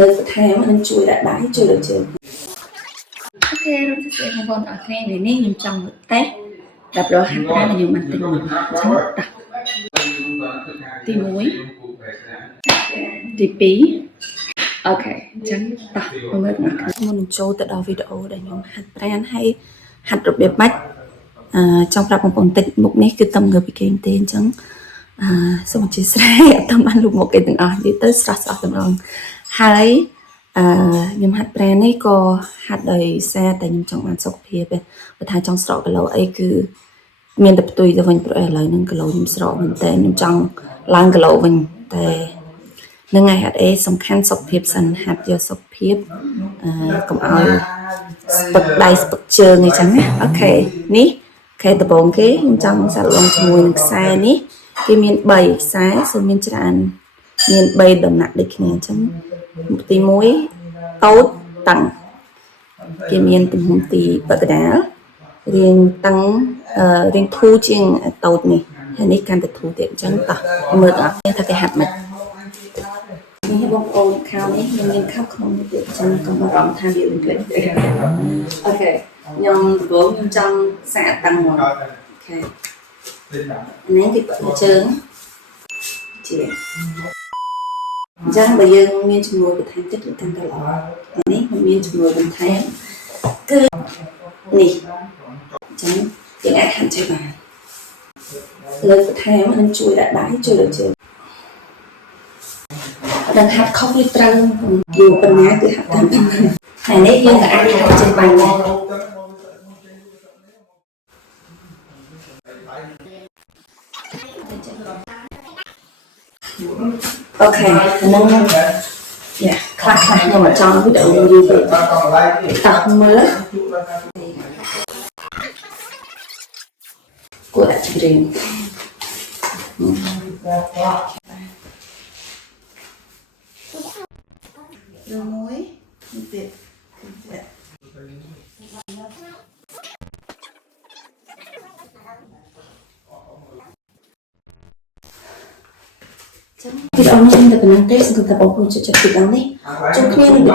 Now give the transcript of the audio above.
លើកថែមនឹងជួយដាក់ដៃជួយលើជើងអូខេរំលឹកបងប្អូនអរគ្នានេះខ្ញុំចង់តេស្តដល់ប្រហាត់ប្រាណខ្ញុំបានទិញមកទី1ទី2អូខេអញ្ចឹងតោះមើលមកមុននឹងចូលទៅដល់វីដេអូដែលខ្ញុំហាត់ប្រាណហើយហាត់របៀបម៉េចចង់ប្រាប់បងប្អូនតិចមុខនេះគឺតំងើពីគេទេអញ្ចឹងសូមអធិស្ឋានអត់តាមបានលុបមកគេទាំងអស់និយាយទៅស្រស់ទាំងអស់ហើយខ្ញុំហាត់ប្រាណនេះក៏ហាត់ដោយសារតែខ្ញុំចង់បានសុខភាពទេបើថាចង់ស្រកគីឡូអីគឺមានតែផ្ទុយទៅវិញព្រោះឥឡូវហ្នឹងគីឡូខ្ញុំស្រកមែនតើខ្ញុំចង់ឡើងគីឡូវិញតែនឹងហើយអត់អីសំខាន់សុខភាពសិនហាត់យកសុខភាពកុំឲ្យស្ពឹកដៃស្ពឹកជើងអីចឹងណាអូខេនេះខេដំបូងគេខ្ញុំចង់សាកល្បងជាមួយនឹងខ្សែនេះគេមាន3ខ្សែសូមមានច្រើនមាន3ដំណាក់ដូចគ្នាអញ្ចឹងទី1តូចតឹងគេមានទំហំទីបកដាលរៀងតឹងរៀងធូរជាងតូចនេះហើយនេះកាន់តែធូរទៀតអញ្ចឹងតោះមើលអត់ថាគេហាត់មិននេះបងប្អូនខោនេះខ្ញុំមានខោក្នុងនេះទៀតអញ្ចឹងកុំបារម្ភថាវានឹងក្លេចទេអូខេខ្ញុំដំបូងខ្ញុំចង់សាកតឹងមកអូខេនេះគេបិទជើងជាអញ្ចឹងបើយើងមានជំនួយបន្ថែមទៀតកាន់តែល្អនេះខ្ញុំមានជំនួយបន្ថែមគឺនេះអញ្ចឹងយើងអាចហាត់ចេះបានលើកបន្ថែមនឹងជួយដាក់ដៃជួយលើជើងđang hát khóc đi trăng dù phần nhà cứ hát tam này nét dương cả ai hát trên bàn này ok nâng dạ khắc nhưng mà trong cái độ như vậy tập mới của đại chị riêng rồi muối tuyệt video này mình tập năng test cùng tập bóng cùng chụp chụp video này trong khi mình được